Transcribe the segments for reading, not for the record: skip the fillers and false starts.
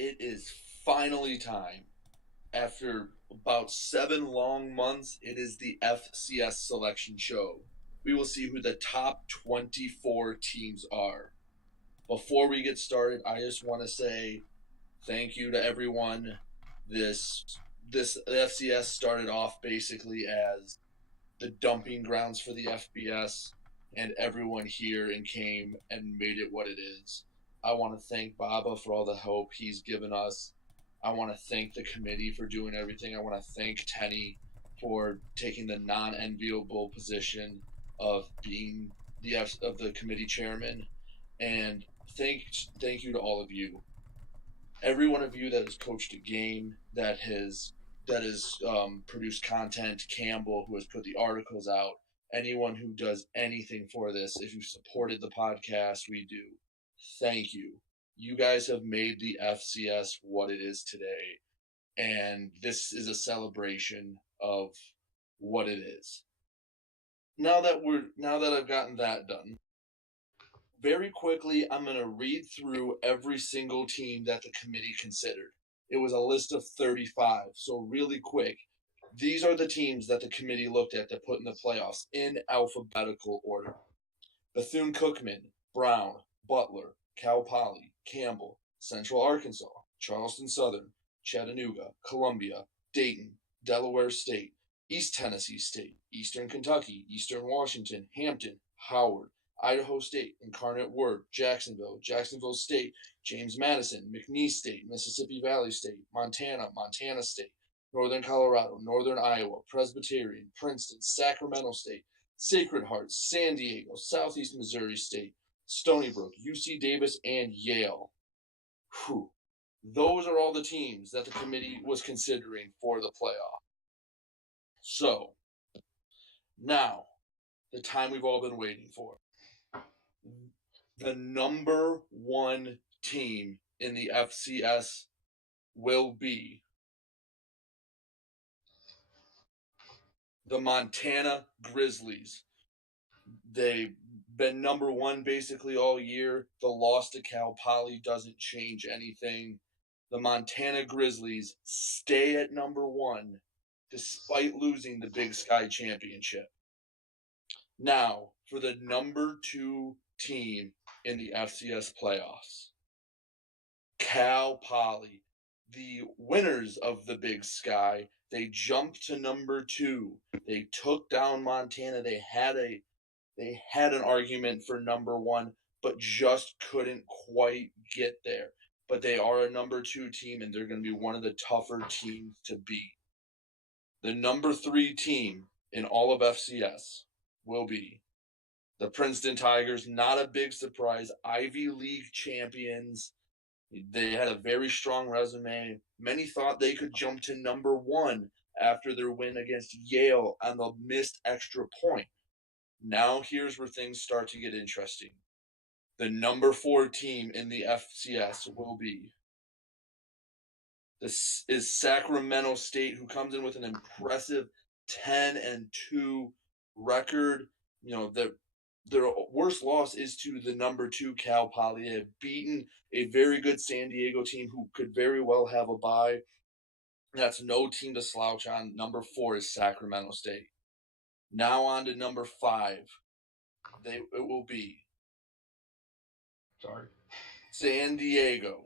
it is finally time. After about 7 long months, it is the FCS selection show. We will see who the top 24 teams are. Before we get started, I just want to say thank you to everyone. This the FCS started off basically as the dumping grounds for the FBS, and everyone here and came and made it what it is. I want to thank Baba for all the help he's given us. I want to thank the committee for doing everything. I want to thank Tenny for taking the non-enviable position of being the committee chairman, and thank thank you to all of you, every one of you that has coached a game, that has produced content, Campbell, who has put the articles out, anyone who does anything for this. If you supported the podcast, we do. Thank you. You guys have made the FCS what it is today, and this is a celebration of what it is. Now that I've gotten that done, very quickly, I'm going to read through every single team that the committee considered. It was a list of 35, so really quick. These are the teams that the committee looked at to put in the playoffs in alphabetical order: Bethune-Cookman, Brown, Butler, Cal Poly, Campbell, Central Arkansas, Charleston Southern, Chattanooga, Columbia, Dayton, Delaware State, East Tennessee State, Eastern Kentucky, Eastern Washington, Hampton, Howard, Idaho State, Incarnate Word, Jacksonville, Jacksonville State, James Madison, McNeese State, Mississippi Valley State, Montana, Montana State, Northern Colorado, Northern Iowa, Presbyterian, Princeton, Sacramento State, Sacred Heart, San Diego, Southeast Missouri State, Stony Brook, UC Davis, and Yale. Whew. Those are all the teams that the committee was considering for the playoff. So, now, the time we've all been waiting for. The number one team in the FCS will be the Montana Grizzlies. They've been number one basically all year. The loss to Cal Poly doesn't change anything. The Montana Grizzlies stay at number one despite losing the Big Sky Championship. Now, for the number two team in the FCS playoffs, Cal Poly, the winners of the Big Sky. They jumped to number two. They took down Montana. They had an argument for number one, but just couldn't quite get there. But they are a number two team, and they're going to be one of the tougher teams to beat. The number three team in all of FCS will be the Princeton Tigers. Not a big surprise. Ivy League champions. They had a very strong resume. Many thought they could jump to number one after their win against Yale on the missed extra point. Now here's where things start to get interesting. The number four team in the FCS will be this is Sacramento State, who comes in with an impressive 10-2 record. You know, their worst loss is to the number two Cal Poly. They have beaten a very good San Diego team who could very well have a bye. That's no team to slouch on. Number four is Sacramento State. Now on to number five. It will be San Diego.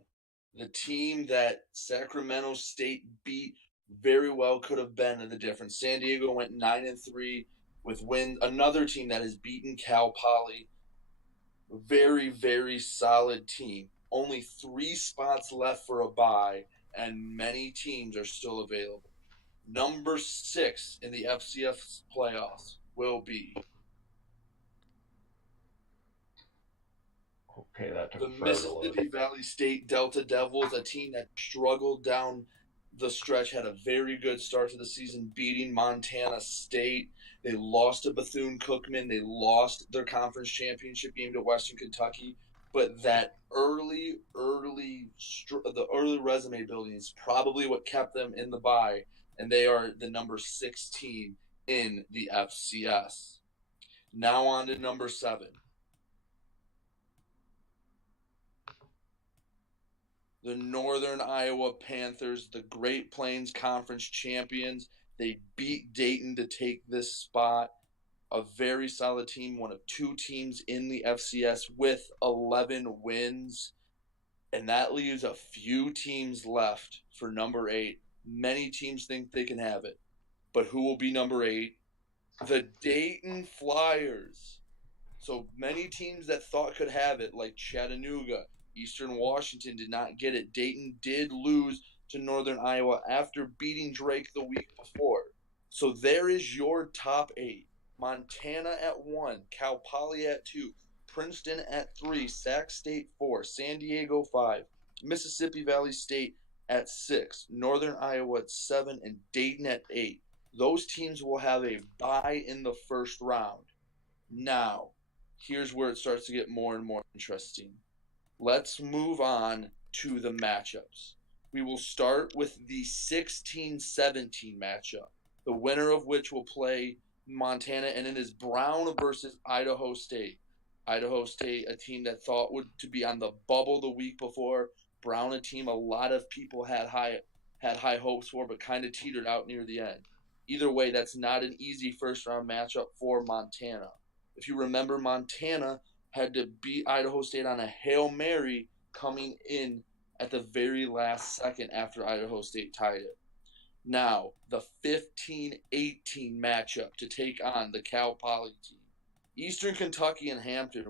The team that Sacramento State beat very well could have been the difference. San Diego went 9-3 with wins. Another team that has beaten Cal Poly. Very, very solid team. Only 3 spots left for a bye, and many teams are still available. Number 6 in the FCS playoffs will be the Mississippi Valley State Delta Devils, a team that struggled down the stretch, had a very good start to the season, beating Montana State. They lost to Bethune-Cookman. They lost their conference championship game to Western Kentucky. But that early resume building is probably what kept them in the bye, and they are the number 6 team in the FCS. Now on to number 7. The Northern Iowa Panthers, the Great Plains Conference champions. They beat Dayton to take this spot. A very solid team, one of two teams in the FCS with 11 wins. And that leaves a few teams left for number 8. Many teams think they can have it. But who will be number 8? The Dayton Flyers. So many teams that thought could have it, like Chattanooga, Eastern Washington, did not get it. Dayton did lose to Northern Iowa after beating Drake the week before. So there is your top 8. Montana at 1, Cal Poly at 2, Princeton at 3, Sac State 4, San Diego 5, Mississippi Valley State at 6, Northern Iowa at 7, and Dayton at 8. Those teams will have a bye in the first round. Now, here's where it starts to get more and more interesting. Let's move on to the matchups. We will start with the 16-17 matchup, the winner of which will play Montana, and it is Brown versus Idaho State. Idaho State, a team that thought would to be on the bubble the week before. Brown, a team a lot of people had high hopes for, but kind of teetered out near the end. Either way, that's not an easy first round matchup for Montana. If you remember, Montana had to beat Idaho State on a Hail Mary coming in at the very last second after Idaho State tied it. Now, the 15-18 matchup to take on the Cal Poly team. Eastern Kentucky and Hampton,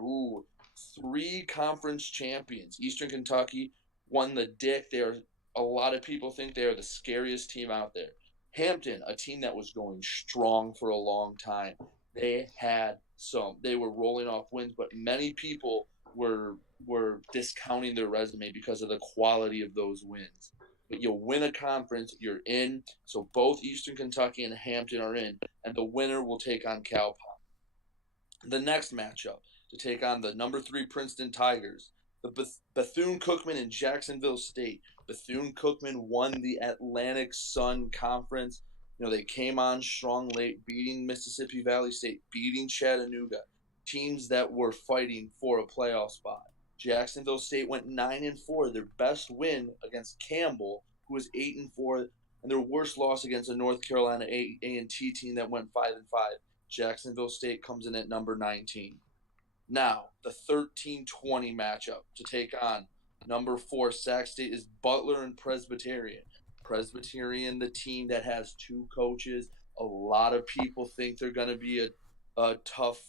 3 conference champions. Eastern Kentucky won the Dick. A lot of people think they are the scariest team out there. Hampton, a team that was going strong for a long time. They were rolling off wins, but many people were discounting their resume because of the quality of those wins. But you win a conference, you're in. So both Eastern Kentucky and Hampton are in, and the winner will take on Cal Poly. The next matchup to take on the number 3 Princeton Tigers, the Bethune-Cookman and Jacksonville State. Bethune-Cookman won the Atlantic Sun Conference. They came on strong late, beating Mississippi Valley State, beating Chattanooga, teams that were fighting for a playoff spot. Jacksonville State went 9-4, their best win against Campbell, who was 8-4, and their worst loss against a North Carolina A&T team that went 5-5. Jacksonville State comes in at number 19. Now, the 13-20 matchup to take on number 4 Sac State is Butler and Presbyterian. Presbyterian, the team that has 2 coaches. A lot of people think they're going to be a tough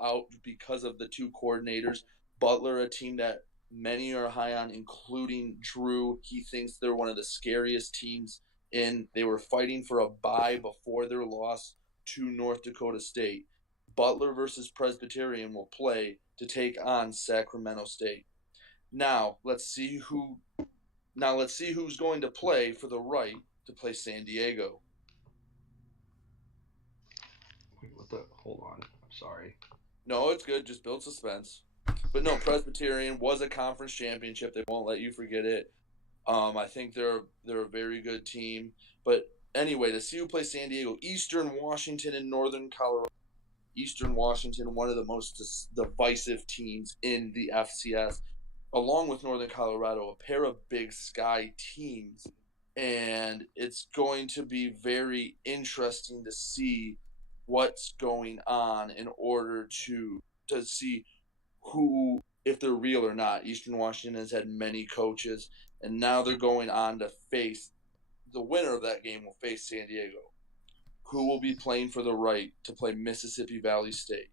out because of the 2 coordinators. Butler, a team that many are high on, including Drew. He thinks they're one of the scariest teams in. They were fighting for a bye before their loss to North Dakota State. Butler versus Presbyterian will play to take on Sacramento State. Now let's see who's going to play for the right to play San Diego. Wait, hold on. I'm sorry. No, it's good. Just build suspense. But no, Presbyterian was a conference championship. They won't let you forget it. I think they're a very good team. But anyway, to see who plays San Diego, Eastern Washington and Northern Colorado. Eastern Washington, one of the most divisive teams in the FCS, along with Northern Colorado, a pair of Big Sky teams. And it's going to be very interesting to see what's going on in order to see who, if they're real or not. Eastern Washington has had many coaches, and now they're going on to face the winner of that game will face San Diego, who will be playing for the right to play Mississippi Valley State.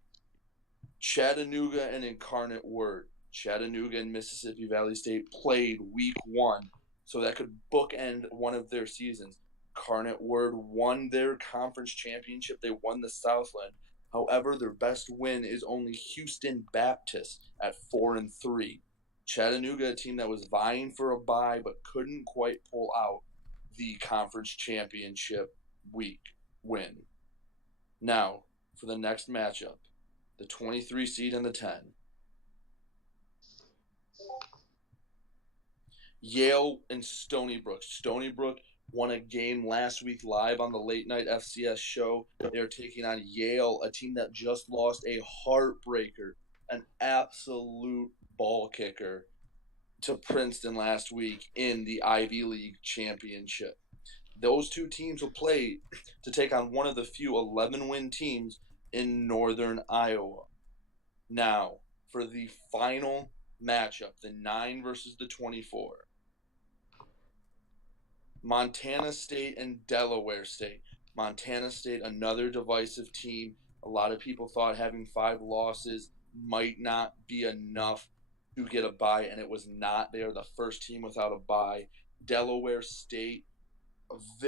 Chattanooga and Incarnate Word. Chattanooga and Mississippi Valley State played week 1, so that could bookend one of their seasons. Incarnate Word won their conference championship. They won the Southland. However, their best win is only Houston Baptist at 4-3. Chattanooga, a team that was vying for a bye but couldn't quite pull out the conference championship week win. Now, for the next matchup, the 23 seed and the 10. Yale and Stony Brook. Stony Brook won a game last week live on the late night FCS show. They're taking on Yale, a team that just lost a heartbreaker, an absolute ball kicker to Princeton last week in the Ivy League championship. Those two teams will play to take on one of the few 11-win teams in northern Iowa. Now, for the final matchup, the 9 versus the 24. Montana State and Delaware State. Montana State, another divisive team. A lot of people thought having 5 losses might not be enough to get a bye, and it was not. They are the first team without a bye. Delaware State,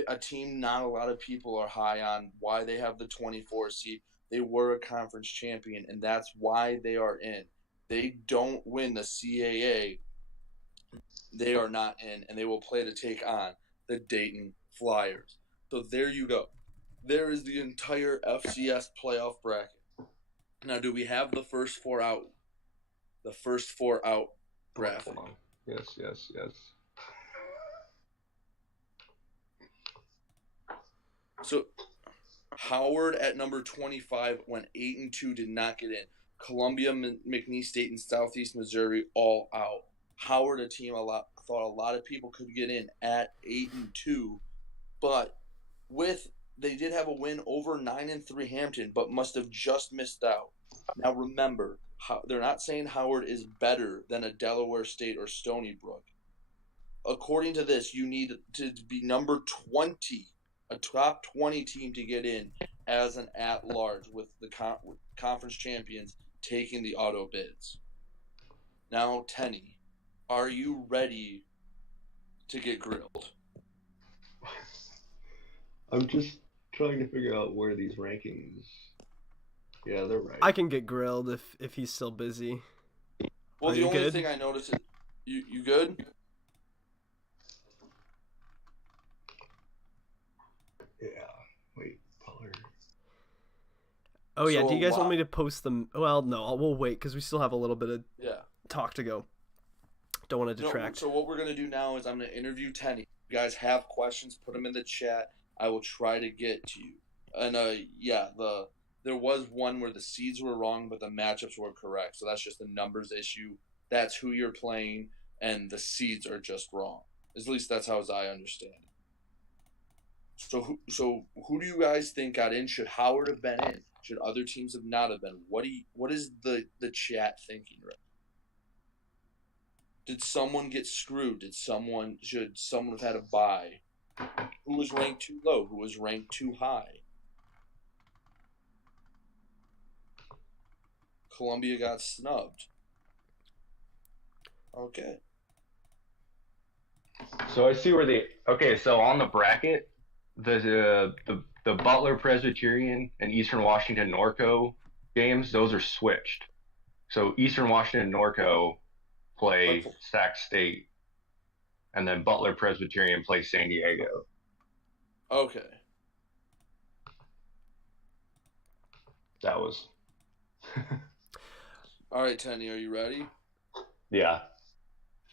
a team not a lot of people are high on. Why they have the 24 seed. They were a conference champion, and that's why they are in. They don't win the CAA, they are not in, and they will play to take on the Dayton Flyers. So there you go. There is the entire FCS playoff bracket. Now, do we have the first 4 out? The first 4 out graphic. Hold on. Yes. So Howard at number 25 went 8-2, did not get in. Columbia, McNeese State, and Southeast Missouri all out. Howard, a team thought a lot of people could get in at 8-2, but they did have a win over 9-3 Hampton, but must have just missed out. Now remember, they're not saying Howard is better than a Delaware State or Stony Brook. According to this, you need to be number 20, a top 20 team to get in as an at-large with the conference champions taking the auto bids. Now, Tenny, are you ready to get grilled? I'm just trying to figure out where these rankings. Yeah, they're right. I can get grilled if he's still busy. Well, the only thing I noticed is you good? Yeah. Wait, Butler. Oh yeah. Do you guys want me to post them? Well, no. We'll wait because we still have a little bit of talk to go. Don't want to detract. So what we're gonna do now is I'm gonna interview Tenny. If you guys have questions, put them in the chat. I will try to get to you. And there was one where the seeds were wrong, but the matchups were correct. So that's just a numbers issue. That's who you're playing, and the seeds are just wrong. At least that's how I understand it. So who do you guys think got in? Should Howard have been in? Should other teams have not have been? What is the chat thinking right? Did someone get screwed? Should someone have had a bye? Who was ranked too low? Who was ranked too high? Columbia got snubbed. Okay. So I see where so on the bracket, the Butler Presbyterian and Eastern Washington Norco games, those are switched. So Eastern Washington Norco play Sac State, and then Butler Presbyterian play San Diego. Okay. That was. All right, Tenny, are you ready? Yeah.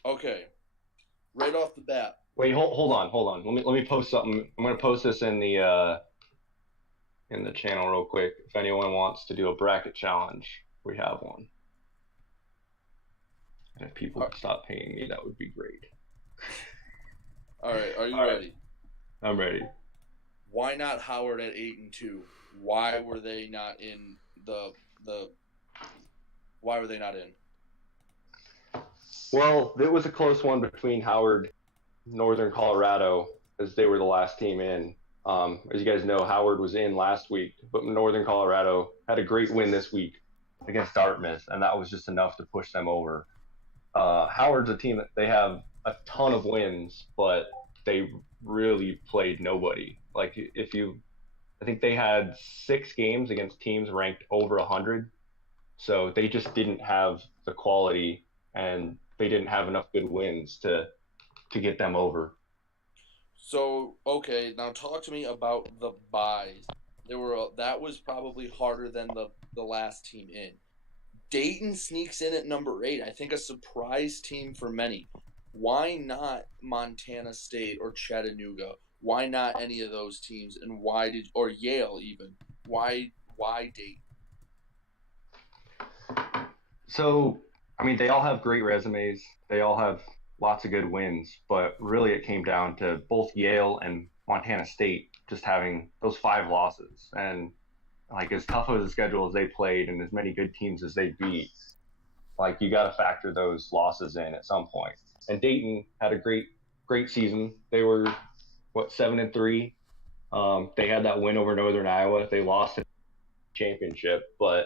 Okay. Right off the bat. Wait, hold on. Let me post something. I'm gonna post this in the channel real quick. If anyone wants to do a bracket challenge, we have one. And if people could stop paying me, that would be great. All right, are you ready? I'm ready. Why not Howard at 8-2? Why were they not in Why were they not in? Well, it was a close one between Howard, Northern Colorado, as they were the last team in. As you guys know, Howard was in last week, but Northern Colorado had a great win this week against Dartmouth, and that was just enough to push them over. Howard's a team that they have a ton of wins, but they really played nobody. Like I think they had 6 games against teams ranked over 100, so they just didn't have the quality, and they didn't have enough good wins to get them over. So, okay, now talk to me about the buys. That was probably harder than the last team in. Dayton sneaks in at number 8. I think a surprise team for many. Why not Montana State or Chattanooga? Why not any of those teams? And or Yale even? Why Dayton? So I mean, they all have great resumes. They all have lots of good wins, but really it came down to both Yale and Montana State just having those 5 losses. And like as tough of a schedule as they played and as many good teams as they beat, like you got to factor those losses in at some point. And Dayton had a great season. They were 7-3. They had that win over Northern Iowa. They lost the championship, but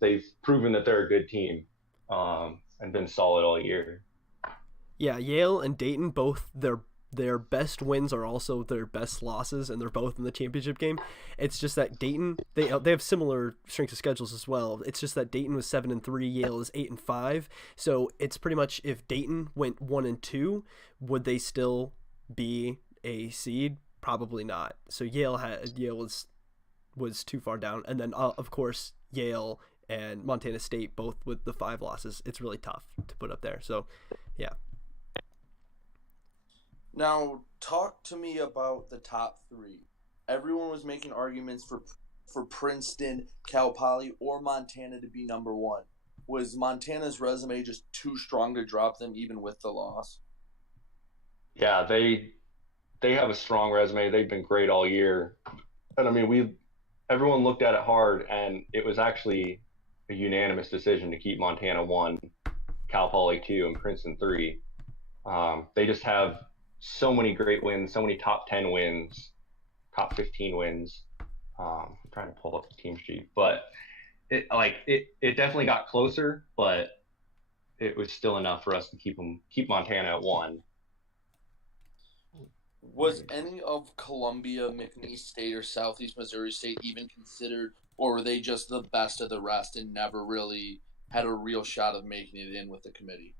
they've proven that they're a good team and been solid all year. Yeah, Yale and Dayton, both their best wins are also their best losses, and they're both in the championship game. It's just that Dayton, they have similar strengths of schedules as well. It's just that Dayton was 7-3, Yale is 8-5. So it's pretty much if Dayton went 1-2, would they still be a seed? Probably not. So Yale was too far down, and then of course Yale and Montana State both with the 5 losses. It's really tough to put up there. So yeah. Now, talk to me about the top 3. Everyone was making arguments for Princeton, Cal Poly, or Montana to be number 1. Was Montana's resume just too strong to drop them even with the loss? Yeah, they have a strong resume. They've been great all year. And I mean, everyone looked at it hard, and it was actually a unanimous decision to keep Montana 1, Cal Poly 2, and Princeton 3. They just have so many great wins, so many top 10 wins, top 15 wins. I'm trying to pull up the team sheet, but it definitely got closer, but it was still enough for us to keep Montana at 1. Was any of Columbia, McNeese State, or Southeast Missouri State even considered, or were they just the best of the rest and never really had a real shot of making it in with the committee?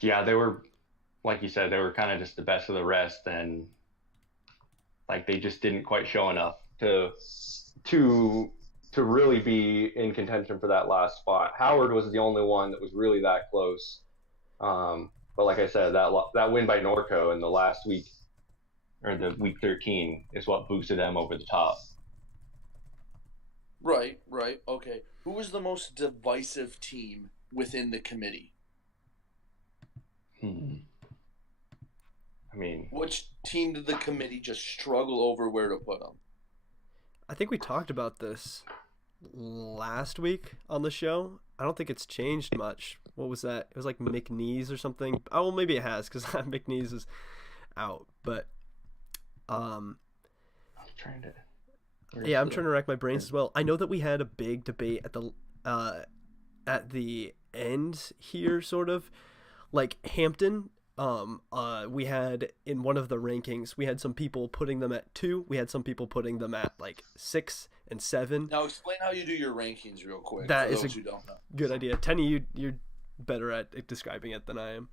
Yeah, they were, like you said, they were kind of just the best of the rest, and like they just didn't quite show enough to really be in contention for that last spot. Howard was the only one that was really that close. But like I said, that win by Norco in the last week, or the week 13, is what boosted them over the top. Right. Okay. Who was the most divisive team within the committee? I mean, which team did the committee just struggle over where to put them? I think we talked about this last week on the show. I don't think it's changed much. What was that? It was like McNeese or something. Oh, well, maybe it has because McNeese is out. But I'm trying to. I'm trying to rack my brains as well. I know that we had a big debate at the end here, sort of like Hampton. We had in one of the rankings, we had some people putting them at 2. We had some people putting them at like 6 and 7. Now explain how you do your rankings real quick. That for is those who don't know. Good idea. Tenny, you're better at describing it than I am.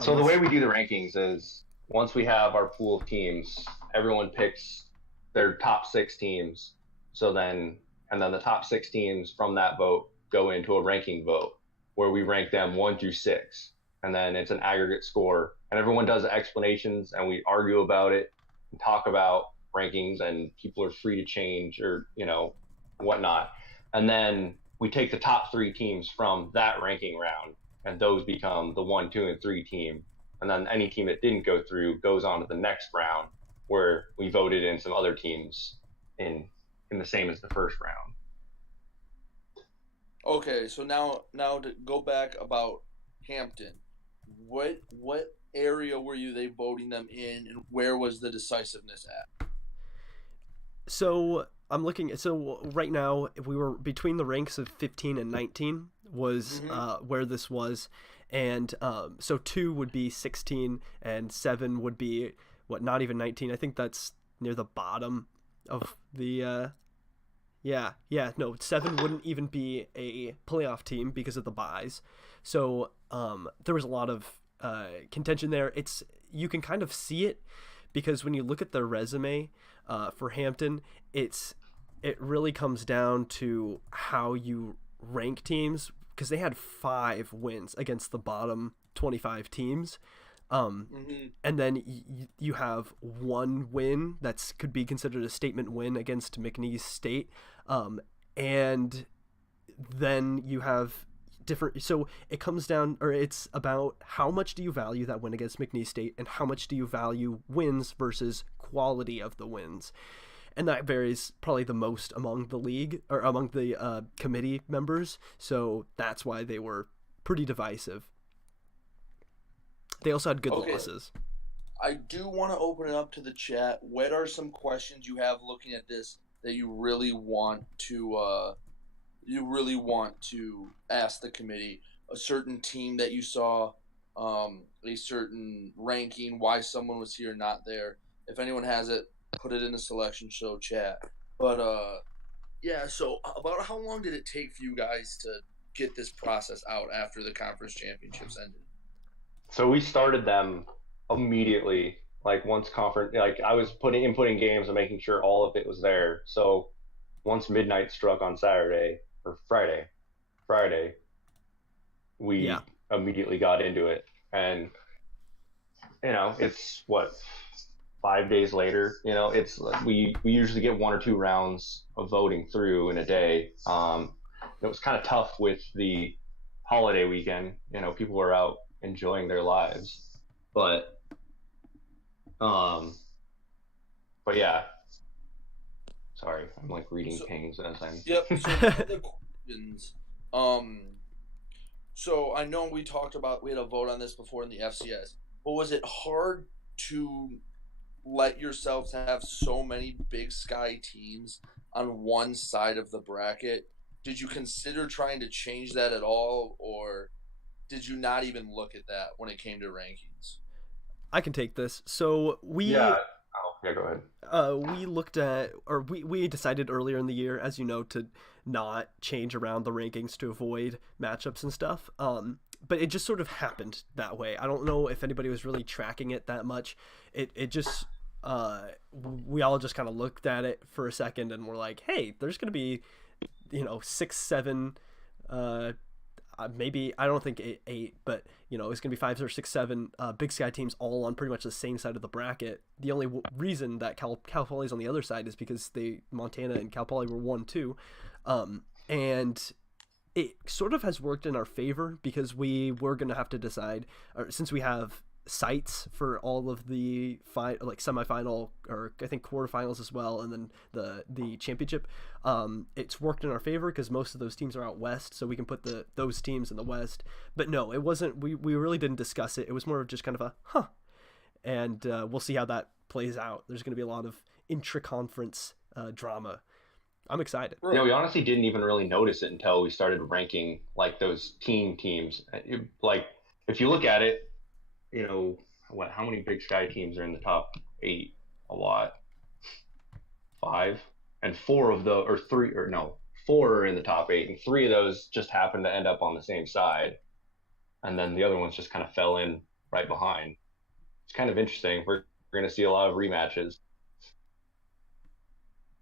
So the way we do the rankings is once we have our pool of teams, everyone picks their top 6 teams. And then the top 6 teams from that vote go into a ranking vote where we rank them 1 through 6. And then it's an aggregate score. And everyone does explanations, and we argue about it and talk about rankings, and people are free to change or, whatnot. And then we take the top 3 teams from that ranking round, and those become the 1, 2, and 3 team. And then any team that didn't go through goes on to the next round where we voted in some other teams in the same as the first round. Okay, so now to go back about Hampton, what area were they voting them in, and where was the decisiveness at? So I'm looking. So right now, if we were between the ranks of 15 and 19 was where this was, and so 2 would be 16, and 7 would be not even 19. I think that's near the bottom of the. 7 wouldn't even be a playoff team because of the buys. So there was a lot of contention there. You can kind of see it because when you look at their resume for Hampton, it really comes down to how you rank teams, because they had 5 wins against the bottom 25 teams. And then you have 1 win that's could be considered a statement win against McNeese State. And then you have different. So it comes down, or it's about how much do you value that win against McNeese State, and how much do you value wins versus quality of the wins, and that varies probably the most among the league or among the committee members. So that's why they were pretty divisive. They also had good Okay. losses. I do want to open it up to the chat. What are some questions you have looking at this that you really want to ask the committee? A certain team that you saw, a certain ranking, why someone was here, not there. If anyone has it, put it in the selection show chat. But yeah. So about how long did it take for you guys to get this process out after the conference championships ended? So we started them immediately. Like once conference, like I was inputting games and making sure all of it was there. So once midnight struck on Saturday or Friday, Yeah. we immediately got into it. And it's what 5 days later. It's we usually get 1 or 2 rounds of voting through in a day. It was kind of tough with the holiday weekend. People were out enjoying their lives, but um, but yeah. Sorry, I'm like reading pings as I'm. Yep. So the questions. So I know we had a vote on this before in the FCS, but was it hard to let yourselves have so many Big Sky teams on one side of the bracket? Did you consider trying to change that at all, or did you not even look at that when it came to rankings? I can take this. So Yeah. Oh, yeah. Go ahead. we looked at, or we decided earlier in the year, as you know, to not change around the rankings to avoid matchups and stuff. But it just sort of happened that way. I don't know if anybody was really tracking it that much. It just we all just kind of looked at it for a second and were like, hey, there's gonna be 6, 7, maybe I don't think eight, but it's gonna be 5 or 6, 7 Big Sky teams all on pretty much the same side of the bracket. The only reason that Cal Poly's on the other side is because Montana and Cal Poly were 1-2, and it sort of has worked in our favor because we were gonna have to decide, or since we have sites for all of the semifinal, or I think quarterfinals as well, and then the championship. It's worked in our favor because most of those teams are out west, so we can put those teams in the west. But no, it wasn't. We really didn't discuss it. It was more of just kind of a and we'll see how that plays out. There's going to be a lot of intra-conference drama. I'm excited. Yeah, we honestly didn't even really notice it until we started ranking like those teams. Like if you look at it, how many Big Sky teams are in the top 8? A lot. 5, and 4 of the, or 3, or no, 4 are in the top 8, and 3 of those just happen to end up on the same side, and then the other ones just kind of fell in right behind. It's kind of interesting. We're going to see a lot of rematches.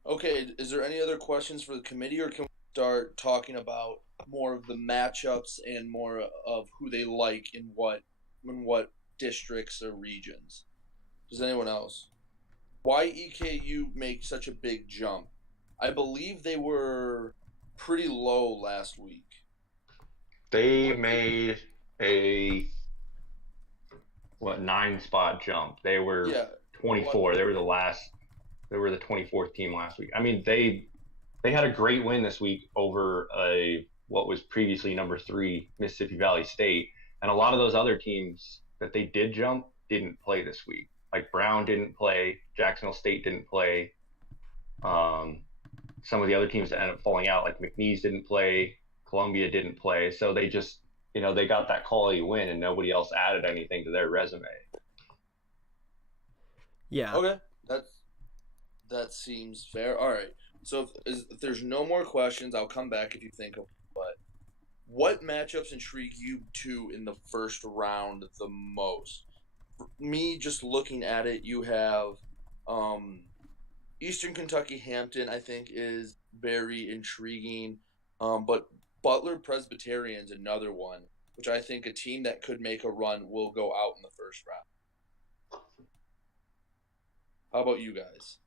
Okay, is there any other questions for the committee, or can we start talking about more of the matchups and more of who they like in what districts or regions? Does anyone else? Why EKU make such a big jump? I believe they were pretty low last week. They made a 9-spot jump. They were 24. They were the 24th team last week. I mean, they had a great win this week over what was previously number 3 Mississippi Valley State, and a lot of those other teams that they did jump didn't play this week. Like Brown didn't play, Jacksonville State didn't play. Some of the other teams that ended up falling out, like McNeese didn't play, Columbia didn't play. So they just, they got that quality win, and nobody else added anything to their resume. Yeah. Okay, that seems fair. All right. So if there's no more questions, I'll come back if you think of. But what matchups intrigue you two in the first round the most? For me, just looking at it, you have Eastern Kentucky Hampton, I think, is very intriguing. But Butler Presbyterian's another one, which I think a team that could make a run will go out in the first round. How about you guys?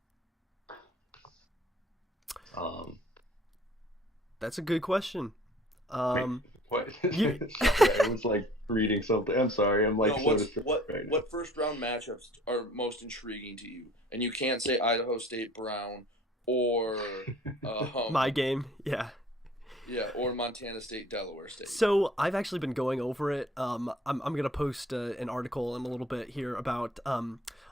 That's a good question. Wait, Um, what? you, Sorry, I was like reading something. I'm sorry. I'm like No, so distracted what right now. what first round matchups are most intriguing to you? And you can't say Idaho State Brown or my game, yeah. yeah, or Montana State Delaware State. So I've actually been going over it. I'm gonna post an article in a little bit here about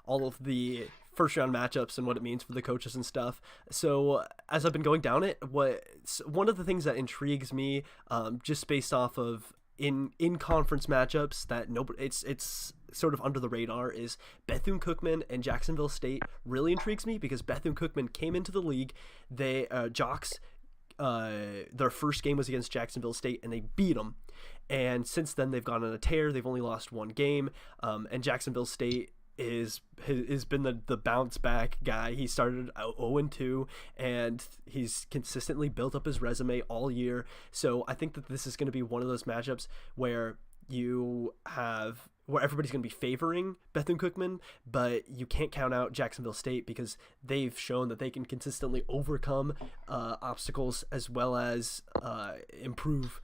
all of the first round matchups and what it means for the coaches and stuff. So as I've been going down it, one of the things that intrigues me, just based off of in conference matchups that nobody it's sort of under the radar, is Bethune Cookman and Jacksonville State. Really intrigues me because Bethune Cookman came into the league. They Jocks their first game was against Jacksonville State and they beat them. And since then they've gone on a tear. They've only lost one game, and Jacksonville State has been the bounce back guy. He started 0-2 and he's consistently built up his resume all year. So I think that this is going to be one of those matchups where everybody's going to be favoring Bethune Cookman, but you can't count out Jacksonville State because they've shown that they can consistently overcome obstacles as well as improve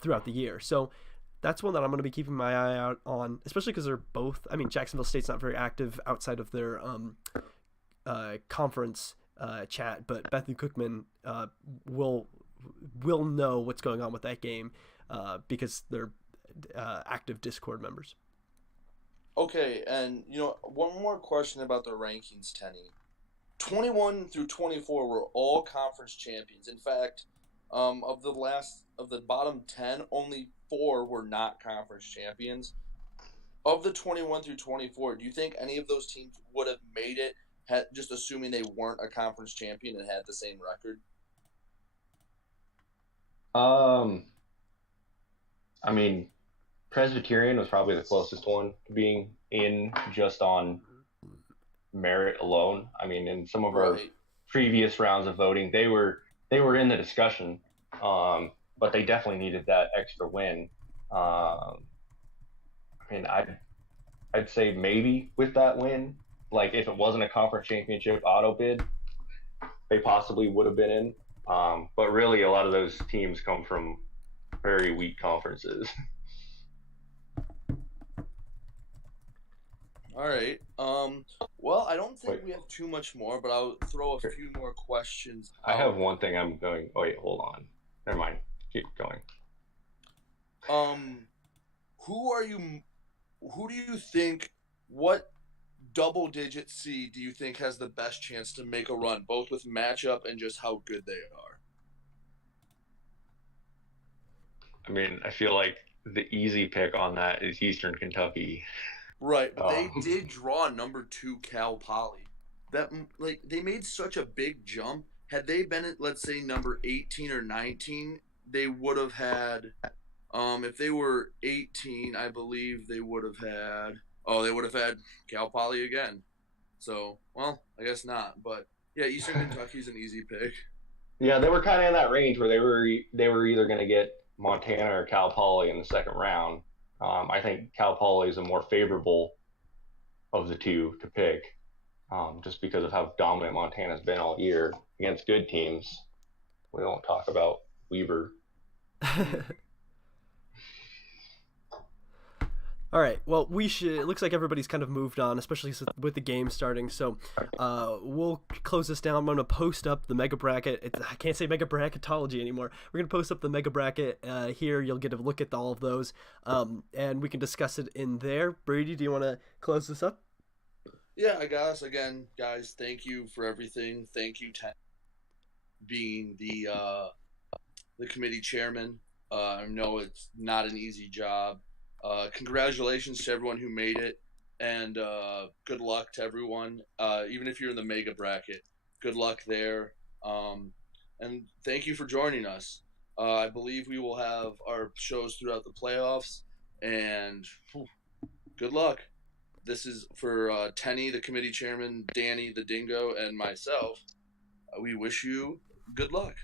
throughout the year. So that's one that I'm going to be keeping my eye out on, especially because they're both. I mean, Jacksonville State's not very active outside of their conference chat, but Bethune Cookman will know what's going on with that game because they're active Discord members. Okay, and one more question about the rankings, Tenny. 21 through 24 were all conference champions. In fact, of the bottom 10, only 4 were not conference champions. Of the 21 through 24, do you think any of those teams would have made it, just assuming they weren't a conference champion and had the same record? I mean, Presbyterian was probably the closest one to being in just on merit alone. I mean, in some of our previous rounds of voting, they were in the discussion, but they definitely needed that extra win. I mean, I'd say maybe with that win, like if it wasn't a conference championship auto bid, they possibly would have been in. But really, a lot of those teams come from very weak conferences. All right. Well, I don't think we have too much more, but I'll throw a few more questions out. I have one thing I'm going. Oh wait, hold on. Never mind. Keep going. Who do you think? What double-digit seed do you think has the best chance to make a run, both with matchup and just how good they are? I mean, I feel like the easy pick on that is Eastern Kentucky. Right, but they did draw number 2 Cal Poly. That they made such a big jump. Had they been at, let's say, number 18 or 19, they would have had. If they were 18, I believe they would have had. Oh, they would have had Cal Poly again. So, well, I guess not. But yeah, Eastern Kentucky's an easy pick. Yeah, they were kind of in that range where they were either going to get Montana or Cal Poly in the second round. I think Cal Poly is a more favorable of the two to pick, just because of how dominant Montana's been all year against good teams. We won't talk about Weber. All right. Well, it looks like everybody's kind of moved on, especially with the game starting. So we'll close this down. I'm going to post up the mega bracket. I can't say mega bracketology anymore. We're going to post up the mega bracket here. You'll get a look at all of those, and we can discuss it in there. Brady, do you want to close this up? Yeah, I guess. Again, guys, thank you for everything. Thank you, being the committee chairman. I know it's not an easy job. Congratulations to everyone who made it, and good luck to everyone. Even if you're in the mega bracket, good luck there. And thank you for joining us. I believe we will have our shows throughout the playoffs, and good luck. This is for Tenny, the committee chairman, Danny, the dingo, and myself. We wish you good luck.